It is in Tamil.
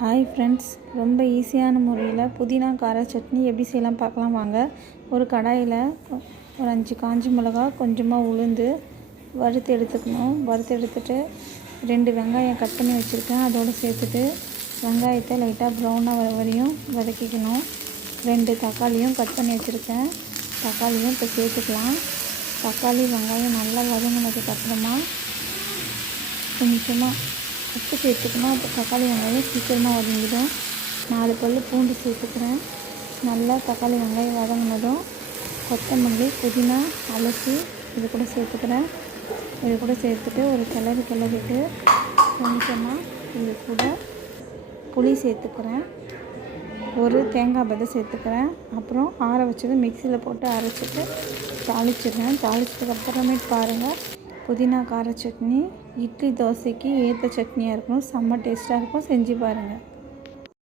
ஹாய் ஃப்ரெண்ட்ஸ் ரொம்ப ஈஸியான முறையில் புதினா கார சட்னி எப்படி செய்யலாம் பார்க்கலாம் வாங்க. ஒரு கடாயில் ஒரு அஞ்சு காஞ்சி மிளகா கொஞ்சமாக உளுந்து வறுத்து எடுத்துக்கணும். வறுத்து எடுத்துட்டு ரெண்டு வெங்காயம் கட் பண்ணி வச்சுருக்கேன். அதோடு சேர்த்துட்டு வெங்காயத்தை லைட்டாக ப்ரௌனாக வர வரையும் வதக்கிக்கணும். ரெண்டு தக்காளியும் கட் பண்ணி வச்சுருக்கேன். தக்காளியும் இப்போ சேர்த்துக்கலாம். தக்காளி வெங்காயம் நல்லா வதங்கினதுக்கப்புறமா கொஞ்சமாக உப்பு சேர்த்துக்கணும். அப்போ தக்காளி வெங்காயம் சீக்கிரமாக வதங்கிடும். நாலு பல் பூண்டு சேர்த்துக்கிறேன். நல்லா தக்காளி வெங்காயம் வதங்கினதும் கொத்தமல்லி புதினா அலசி இது கூட சேர்த்துக்கிறேன். இது கூட சேர்த்துட்டு ஒரு கிளறி கிளறிட்டு கொஞ்சமாக இது கூட புளி சேர்த்துக்கிறேன். ஒரு தேங்காய் பதை சேர்த்துக்கிறேன். அப்புறம் ஆற வச்சது மிக்சியில் போட்டு அரைச்சிட்டு தாளிச்சிடுறேன். தாளிச்சதுக்கப்புறமே பாருங்கள் புதினா கார சட்னி இட்லி தோசைக்கு ஏற்ற சட்னியாக இருக்கும் செம்ம டேஸ்ட்டாக இருக்கும் செஞ்சு பாருங்கள்